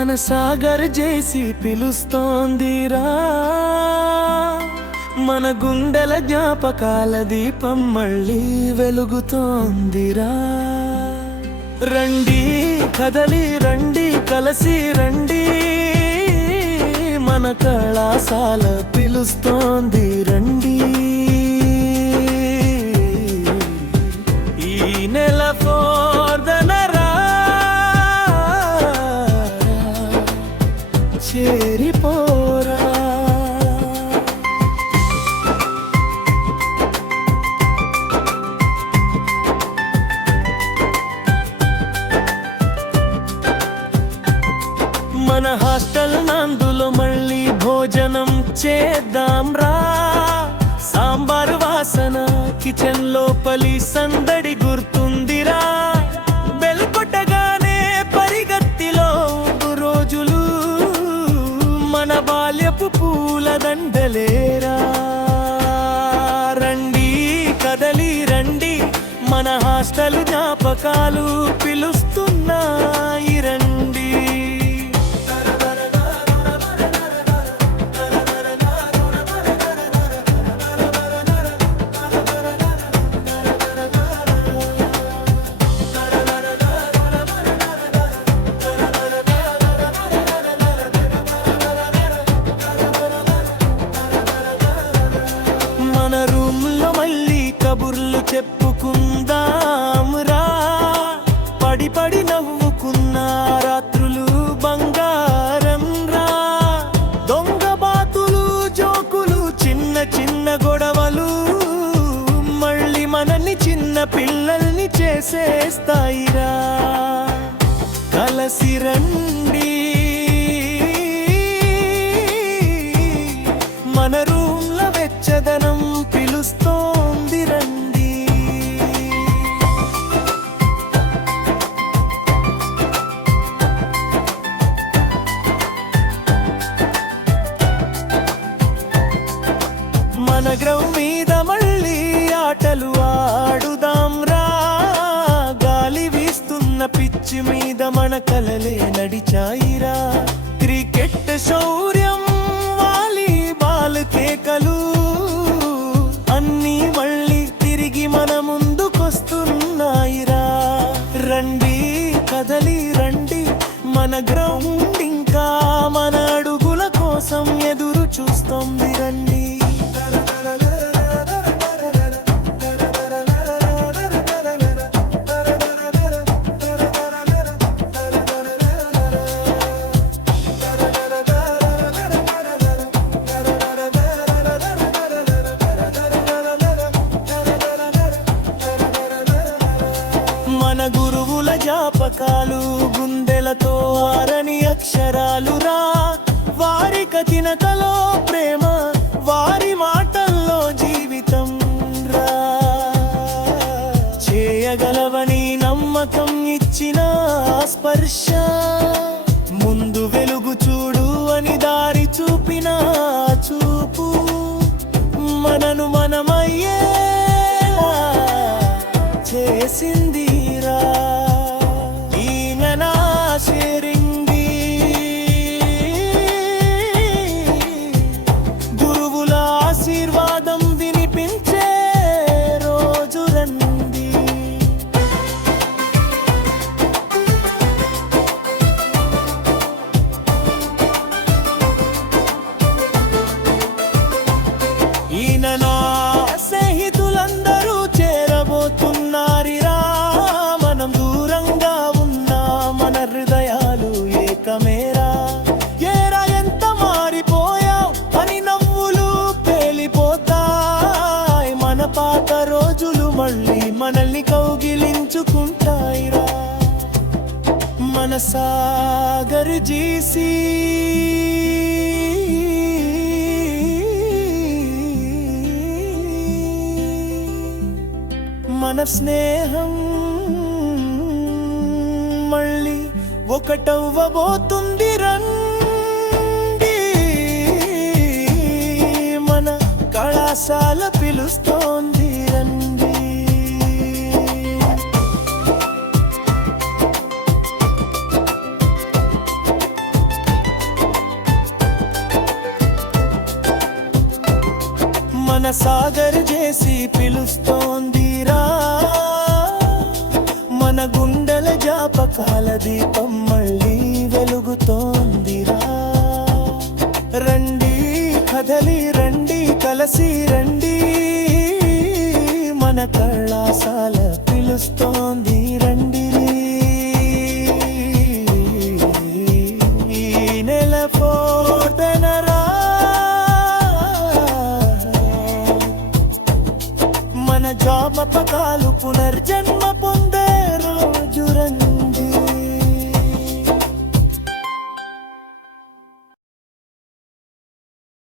మన సాగర్ చేసి పిలుస్తోందిరా, మన గుండెల జ్ఞాపకాల దీపం మళ్ళీ వెలుగుతోందిరా. రండి కదలి రండి కలసి రండి, మన కళాశాల పిలుస్తోంది రండి. ఈ నెల ఫోర్దనరా చేరిపోరా. మన హాస్టల్ నందులో మళ్ళీ భోజనం చేద్దాం రా. సాంబారు వాసన కిచెన్ లోపలి సందడి గుర్తుందిరా. బెల్ కొట్టగానే పరిగెత్తిలో రోజులు మన బాల్యపు పూల దండలేరా. రండి కదలి రండి, మన హాస్టల్ జ్ఞాపకాలు పిలుస్తున్నాయి రండి. మన రూమ్లో మళ్ళీ కబుర్లు చెప్పుకుందాం రా. పడి పడి నవ్వుకున్న రాత్రులు బంగారం రా. దొంగ బాతులు జోకులు చిన్న చిన్న గొడవలు మళ్ళీ మనల్ని చిన్న పిల్లల్ని చేసేస్తాయిరా. కలసి రండి, మన రూమ్ల వెచ్చదనం పిలుస్తోంది రండి. మన గ్రౌండ్ మీద మళ్ళీ ఆటలు ఆడుదాం రా. గాలి వీస్తున్న పిచ్చి మీద మన కలలే నడిచాయిరా. క్రికెట్ శౌర్యం వాలీబాల్ కేకలు అన్నీ మళ్ళీ తిరిగి మన ముందుకొస్తున్నాయిరా. రండి కదలి రండి, మన గ్రౌండ్ ఇంకా మన అడుగుల కోసం ఎదురు చూస్తోంది రండి. మన గురువుల జ్ఞాపకాలు గుండెలతో ఆరని అక్షరాలు రా. వారి కథినతలో ప్రేమ, వారి మాటల్లో జీవితం రా. చేయగలవని నమ్మకం ఇచ్చిన స్పర్శ, ముందు వెలుగు చూడు అని దారి చూపిన చూపు, మనను మనమయ్యే చేసిందిరా. ఈయన షేరింది గురువుల ఆశీర్వాదం వినిపించే రోజు రండి. ఈయన నా స్నేహితులందరూ చేరబోతున్నారిరా. మనం దూరంగా ఉన్న మన హృదయాలు ఏకమేరా. ఏరా ఎంత మారిపోయావ్ అని నవ్వులు పేలిపోతాయి. మన పాత రోజులు మళ్ళీ మనల్ని కౌగిలించుకుంటాయిరా. మన సాగర్ జీసి మన స్నేహం మళ్ళీ ఒకటవ్వబోతుంది రండి. మన కళాశాల పిలుస్తోంది రండి. సాగర్ చేసి పిలుస్తోందిరా, మన గుండెల జాపకాల దీపం మళ్ళీ వెలుగుతోందిరా. రండి కదలి రండి కలసి రండి, మన కళాశాల పిలుస్తోంది రండి. ఈ నెల పోతనరా, మన జాపకాలు పునర్జన్మ పొందే రోజు రండి.